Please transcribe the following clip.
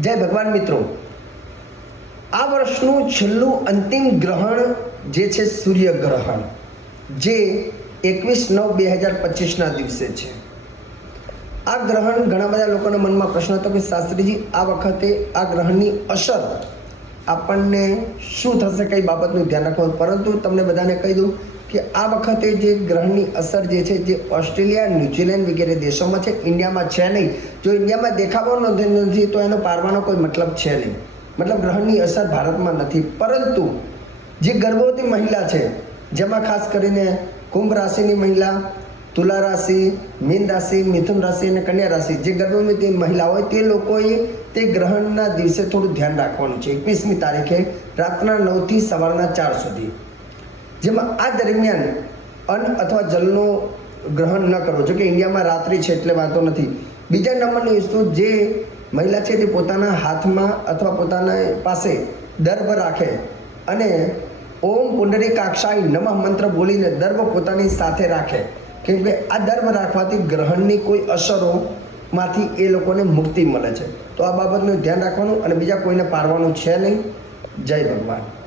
જય ભગવાન મિત્રો. આ વર્ષનું છેલ્લું અંતિમ ગ્રહણ જે છે સૂર્ય ગ્રહણ, જે એકવીસ નવ બે હજાર પચીસના દિવસે છે. આ ગ્રહણ ઘણા બધા લોકોના મનમાં પ્રશ્ન હતો કે શાસ્ત્રીજી, આ વખતે આ ગ્રહણની અસર આપણને શું થશે કઈ બાબતનું ધ્યાન રાખવાનું? પરંતુ તમને બધાને કહી દઉં કે આ વખતે જે ગ્રહણની અસર જે છે, જે ઓસ્ટ્રેલિયા, ન્યૂઝીલેન્ડ વગેરે દેશોમાં છે, ઇન્ડિયામાં છે નહીં. જો ઇન્ડિયામાં દેખાવો નથી, તો એનો પારવાનો કોઈ મતલબ છે નહીં. મતલબ ગ્રહણની અસર ભારતમાં નથી. પરંતુ જે ગર્ભવતી મહિલા છે, જેમાં ખાસ કરીને કુંભ રાશિની મહિલા તુલા રાશિ, મીન રાશિ, મિથુન રાશિ અને કન્યા રાશિ જે ગર્ભવતી મહિલા હોય તે લોકોએ તે ગ્રહણના દિવસે થોડું ધ્યાન રાખવાનું છે. એકવીસમી તારીખે રાતના નવથી સવારના ચાર સુધી. જેમાં આ દરમિયાન અન્ન અથવા જલનો ગ્રહણ ન કરવો. જો કે ઇન્ડિયામાં રાત્રિ છે એટલે વાંધો નથી. બીજા નંબરની વસ્તુ જે મહિલા છે તે પોતાના હાથમાં અથવા પોતાના પાસે દર્ભ રાખે અને ઓમ પુંડરી કાક્ષાય નમઃ મંત્ર બોલીને દર્ભ પોતાની સાથે રાખે. કેમ કે આ ધર્મ રાખવાથી ગ્રહણની કોઈ અસરોમાંથી એ લોકોને મુક્તિ મળે છે. તો આ બાબતનું ધ્યાન રાખવાનું અને બીજા કોઈને પારવાનું છે નહીં. જય ભગવાન.